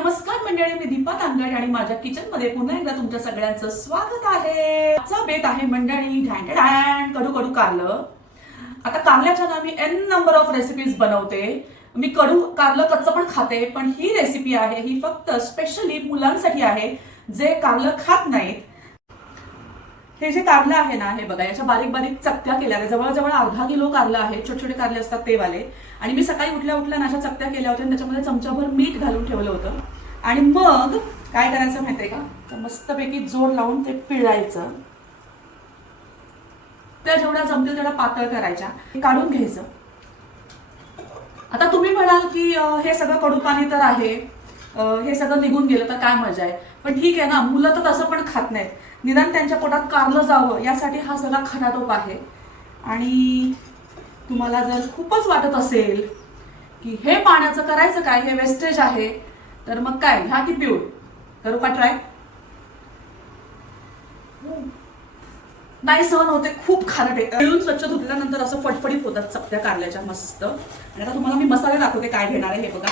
नमस्कार मंडळी, मी दीपा तांगड आणि माझ्या किचन मध्ये पुन्हा एकदा तुमच्या सगळ्यांचं स्वागत आहे। आजचा बेत आहे मंडळी कडू कडू कारलं। आता कारल्याच्या ना मी n नंबर ऑफ रेसिपीज बनवते। मी कडू कारलं कच्चं पण खाते, पण ही रेसिपी आहे ही फक्त स्पेशली मुलांसाठी आहे जे कारलं खात नाहीत। हे जे कारलं आहे ना, हे बघा, याच्या बारीक बारीक चकत्या केल्या, जवळजवळ अर्धा किलो कारलं आहे। छोटे छोटे कारले असतात ते वाले। आणि मी सकाळी उठल्या उठल्या अशा चकत्या केल्या होत्या, त्याच्यामध्ये चमचाभर मीठ घालून ठेवलं होतं। आणि मग काय करायचं माहितीये का, तर मस्तपैकी जोर लावून ते पिळायचं। त्या जेवढ्या जमतील तेवढ्या पातळ करायच्या, काढून घ्यायचं। आता तुम्ही म्हणाल की हे सगळं कडू पाणी तर आहे, हे सगळं निघून गेलं तर काय मजा आहे। पण ठीक आहे ना, मुलं तर तसं पण खात नाहीत, निदान त्यांच्या पोटात कारलं जावं यासाठी हा सगळा खटाटोप आहे। आणि तुम्हाला जर खूपच वाटत असेल की हे पाण्याचं करायचं काय, हे वेस्टेज आहे, तर मग काय, घ्या की पिऊन, करू का ट्राय? नाही सहन होते, खूप खारट आहे। पिळून स्वच्छ धुतल्यानंतर असं फटफडीत होतात चपट्या कारल्याच्या मस्त। आणि आता तुम्हाला मी मसाले दाखवते काय घेणार आहे। हे बघा,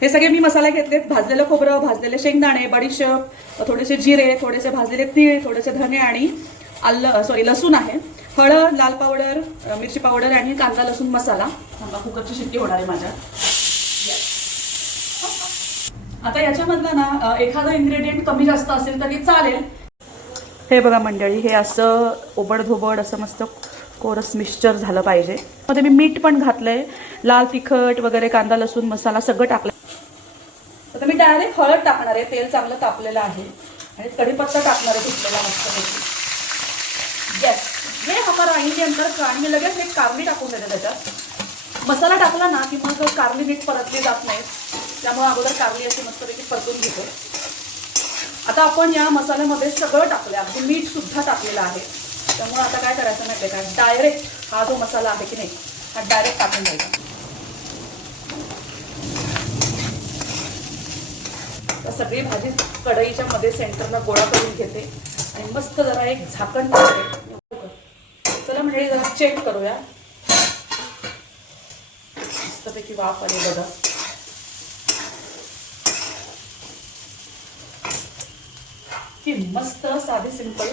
हे सगळे मी मसाले घेतलेत। भाजलेलं खोबरं, भाजलेले शेंगदाणे, बडीशेप, थोडेसे जिरे, थोडेसे भाजलेले तीळ, थोडेसे धने आणि लसूण आहे। हळद, लाल पावडर, मिरची पावडर आणि कांदा लसूण मसाला। कुकरची शिट्टी होणार आहे माझ्या। आता याच्यामधला ना एखादा इन्ग्रेडियंट कमी जास्त असेल तरी चालेल। हे बघा मंडळी, हे असं ओबडधोबड असं मस्त कोरस मिक्सचर झालं पाहिजे। मध्ये मी मीठ पण घातलंय, लाल तिखट वगैरे, कांदा लसूण मसाला सगळं टाकलं। आता मी डायरेक्ट हळद टाकणार आहे, तेल चांगलं तापलेलं आहे, आणि कढीपत्ता टाकणार आहे घेतलेला मस्तपैकी। येस, हे हका राहिल्यानंतर आणि मी लगेच एक कारली टाकून देते त्याच्यात। मसाला टाकला ना की मग कारली नीट परतली जात नाही, त्यामुळे अगोदर कारली अशी मस्तपैकी परतून घेतो। आता आपण या मसाल्यामध्ये सगळं टाकलं, अगदी मीठ सुद्धा टाकलेलं आहे। त्यामुळे आता काय करायचं माहिती आहे का, डायरेक्ट हा जो मसाला आहे की नाही, हा डायरेक्ट टाकून द्यायचा। तर सगळी भाजी कढईच्या मध्ये सेंटरला गोळा करून घेते आणि मस्त जरा एक झाकण टाकते। चला म्हणजे जरा चेक करूया, मस्तपैकी वाफ आली बघा। की मस्त साधी सिंपल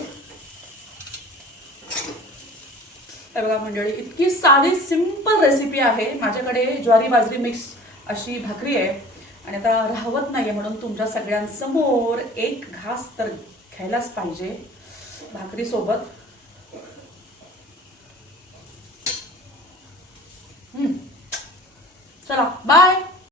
बघा मंडळी, इतकी साधी सिंपल रेसिपी आहे। माझ्याकडे ज्वारी बाजरी मिक्स अशी भाकरी आहे आणि आता राहवत नाहीये, म्हणून तुमच्या सगळ्यांसमोर एक घास तर घ्यायलाच पाहिजे भाकरी सोबत। चला बाय।